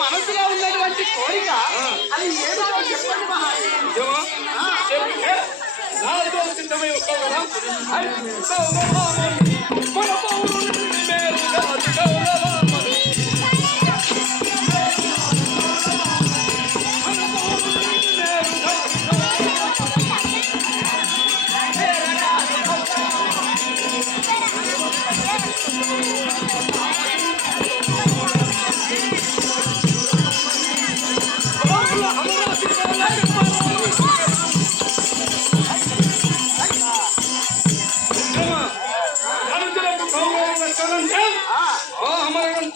మనసులో ఉన్నటువంటి కోరిక అది ఏదో చెప్పండి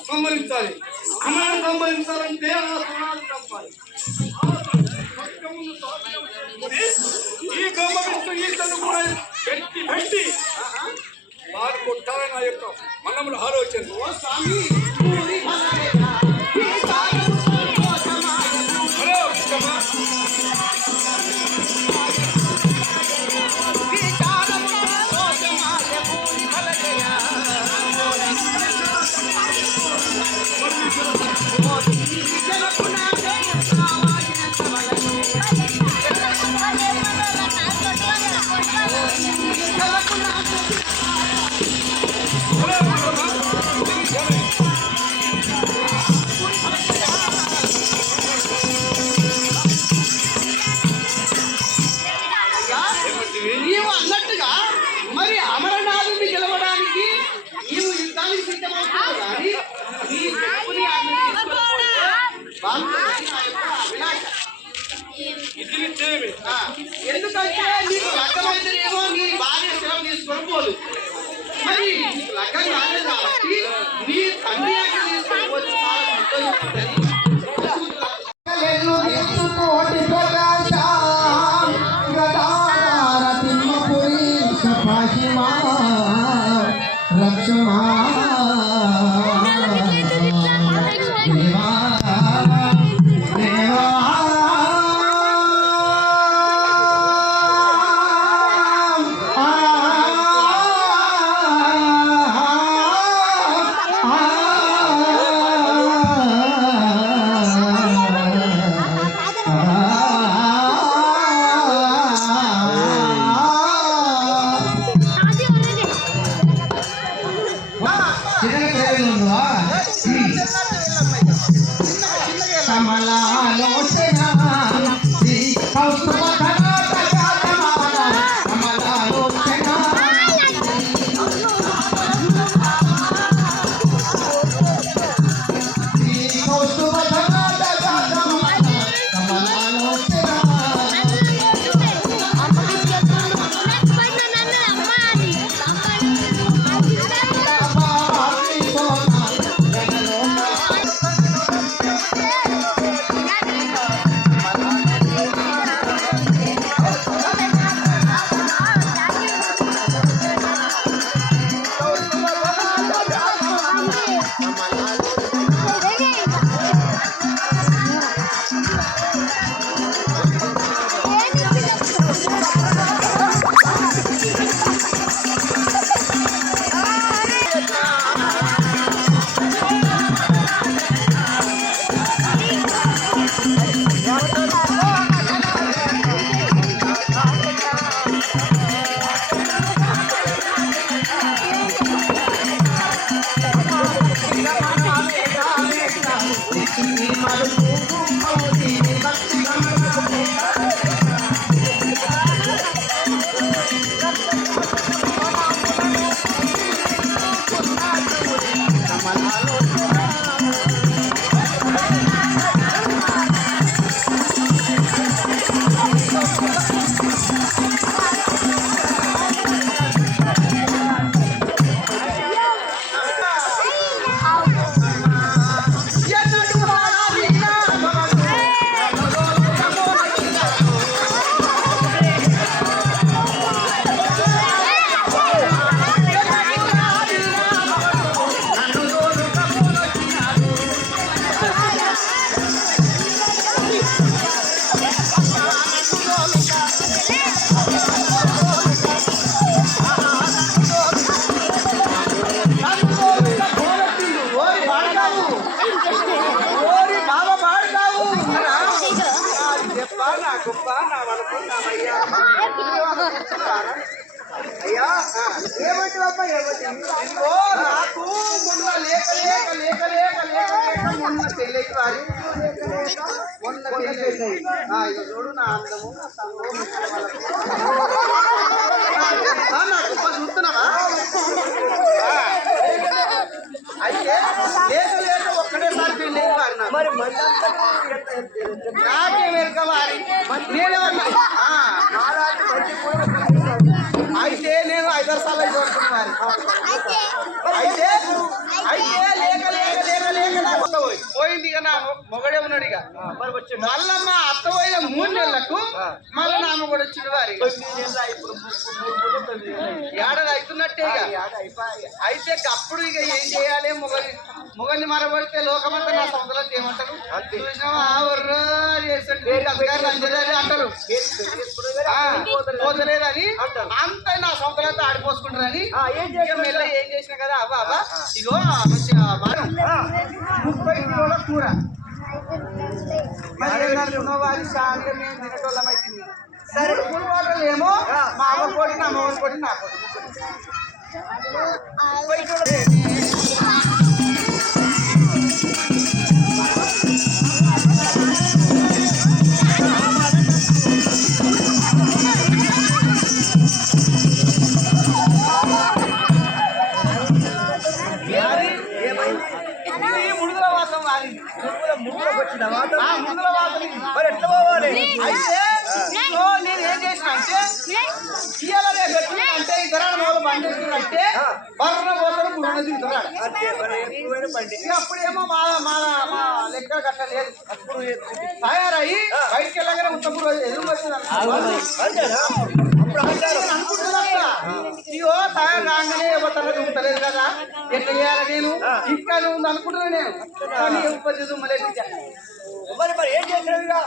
సంహరించాలి. అమరణ సంహరించాలంటే ఈ బ్రహ్మ విష్ణు ఈశ్వరుడు కూడా పెట్టి పెట్టి వారు కొట్టాలని నా యొక్క మనములు ఆలోచన. ఓ స్వామి హలో నీవు అన్నట్టుగా మరి అమరనాథుని గెలవడానికి నీవు యుద్ధానికి సిద్ధమవుతున్నావు కానీ నీ చెప్పుని ఎందుకంటే నీకు లగ్గమైతేనేమో నీ భార్య సెలవు తీసుకొని పోదు. మరి లగ్గం కాలేదు కాబట్టి నీ తండ్రి తీసుకొని వచ్చి రక్షమా గొప్ప నా వరకు నా అయ్యా అయ్యా ఏమంటే ఇదిగో నాకు మొన్న లేక లేక లేక లేక లేక లేక మొన్న పెళ్ళి వారి మొన్న పెళ్ళి ఇక చూడు నా అందము నా సంగము నా గొప్ప చూస్తున్నావా అయితే లేక లేక ఒక్కడేసారి పెళ్ళి వారి మరి నాకే వెనుక వారి నేనేమన్నా అయితే నేను 5 సార్లు చూడుతున్నాను అయితే అయితే లేక లేక లేక లేక నాకు పోయింది ఇక నా మొగడే ఉన్నాడు ఇక మళ్ళా మా అత్త పోయిన 3 నెలలకు మళ్ళీ నా మొగడు వచ్చింది వారి ఏడాది అవుతున్నట్టే ఇక అయితే అప్పుడు ఇక ఏం చేయాలి మొగల్ని మరబడితే లోకమంతా నా సొంతలో ఏమంటారు చూసినావా అంటారు పోతలేదని అంత నా సొంతలంతా ఆడిపోసుకుంటారని మెల్ల ఏం చేసినా కదా అవ్వ అవ్వ ఇగో 30 కిలోల కూర వారి సాయంత్రం మేము తినటోళ్ళం అవుతుంది సరే కూరలు ఏమో మా అమ్మ కోటి నా అమ్మ కోటి నా కోటి నేను ఏం చేసిన అంటే ఇవాళ అంటే ఇతర బండి బర్ర పోతాడు గుండె దిగుతున్నాడు అప్పుడేమో మా లెక్క కట్టలేదు అప్పుడు తయారయ్యి బయటకు వెళ్ళగానే ఉత్తప్పుడు ఎదురు వచ్చింది అనుకుంటున్నా ఇగో తయారు రాగానే ఎవరు ఉంటలేదు కదా ఎట్లా చేయాలి నేను ఇంకా ఉంది అనుకుంటున్నా నేను కానీ ఉపరి దుమ్మలేదు మరి ఏం చేసినా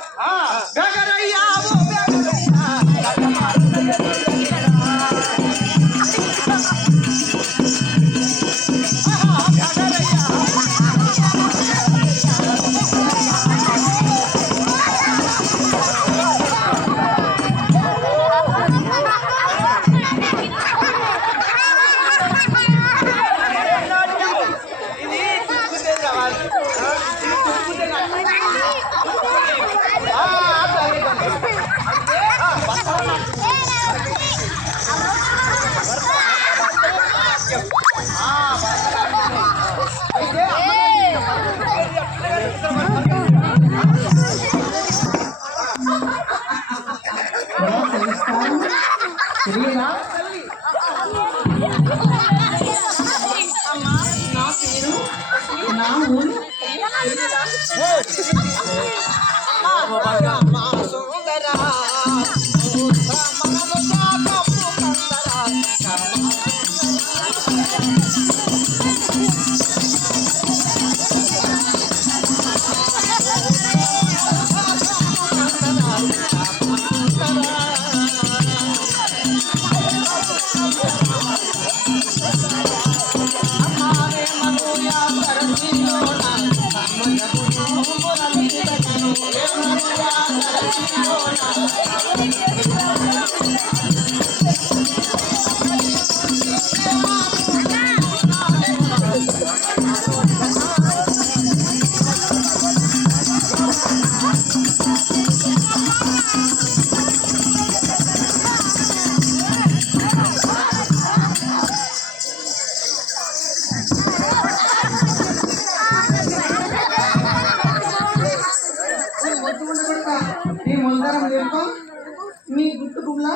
మీ గుట్టు గుమ్లా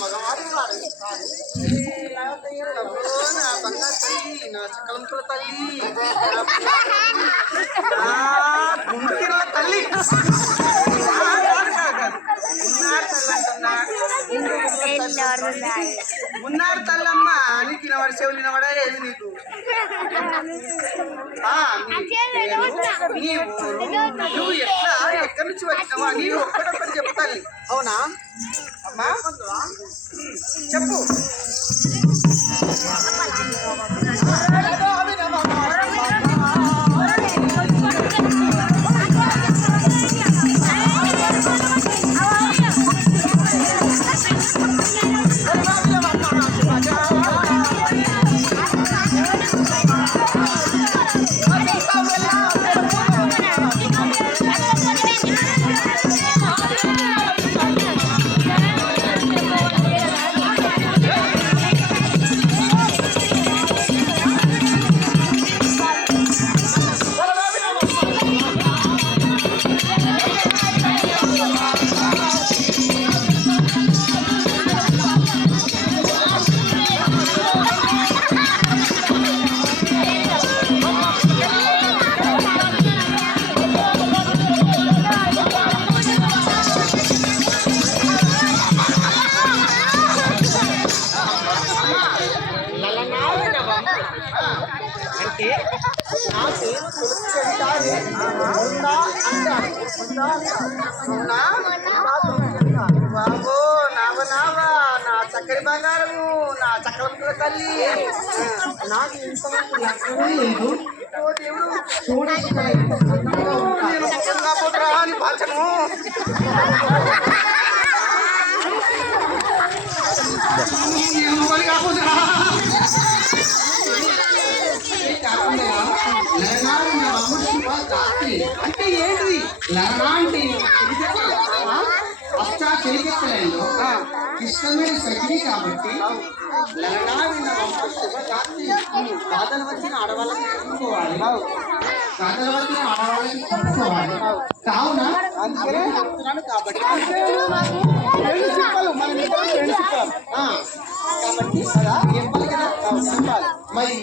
మగవాడి నా బంగారు తల్లి నా చకలంకుల తల్లి గుండెల తల్లి ఉన్నారు తల్లమ్మ అని తినవాడు చెవులు తినవాడా ఏది నీకు నువ్వు ఎక్కడి నుంచి వచ్చినావా నేను ఒక్కడొక్కటి చెప్తాను అవునా అమ్మా చెప్పు అంటే నా పేరు తులసి అంటారు. ఉందా అంటారు. అవునా? బాబో నావా నా చక్కని బంగారము, నా చక్రముల తల్లి, నాకు ఇంతవరకు లక్షణమే లేదు. ఓ దేవుడు చూడేసి నేను కాకపోతురా అని పాచను. కాకపోతురా అంటే ఏంటి లరణాంటి అష్టా చరిత్రలో ఇష్టమైన సఖిని కాబట్టి లరణా విన్న శుభజాతి కాదల వచ్చిన ఆడవాళ్ళకి చెప్పుకోవాలి, కాదల వచ్చిన ఆడవాళ్ళకి చెప్పుకోవాలి. కావున అందుకనే చెప్తున్నాను కాబట్టి చెప్పాలి మన చెప్పాలి కాబట్టి కదా చెప్పాలి కదా. చెప్పాలి మరి